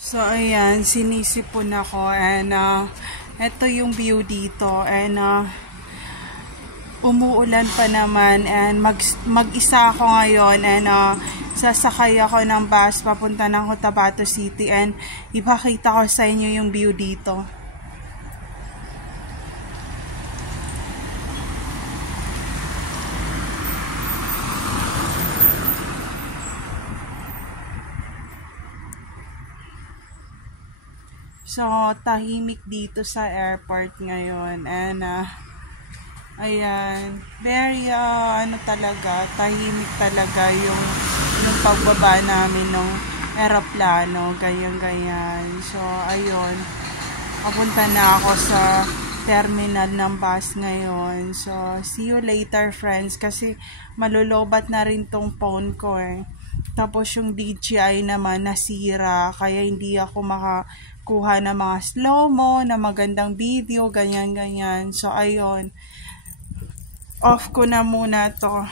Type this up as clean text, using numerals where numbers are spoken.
So, ayan, sinisipon ako and ito yung view dito and umuulan pa naman and mag-isa ako ngayon and sasakay ako ng bus papunta ng Cotabato City and ipakita ko sa inyo yung view dito. So, tahimik dito sa airport ngayon and ayan, very talaga, tahimik talaga yung pagbaba namin ng eroplano, ganyan. So, ayun, papunta na ako sa terminal ng bus ngayon. So, see you later friends kasi malulobat na rin tong phone ko eh. Tapos yung DJI naman nasira kaya hindi ako makakuha ng mga slow-mo na magandang video, ganyan. So, ayun. Off ko na muna to.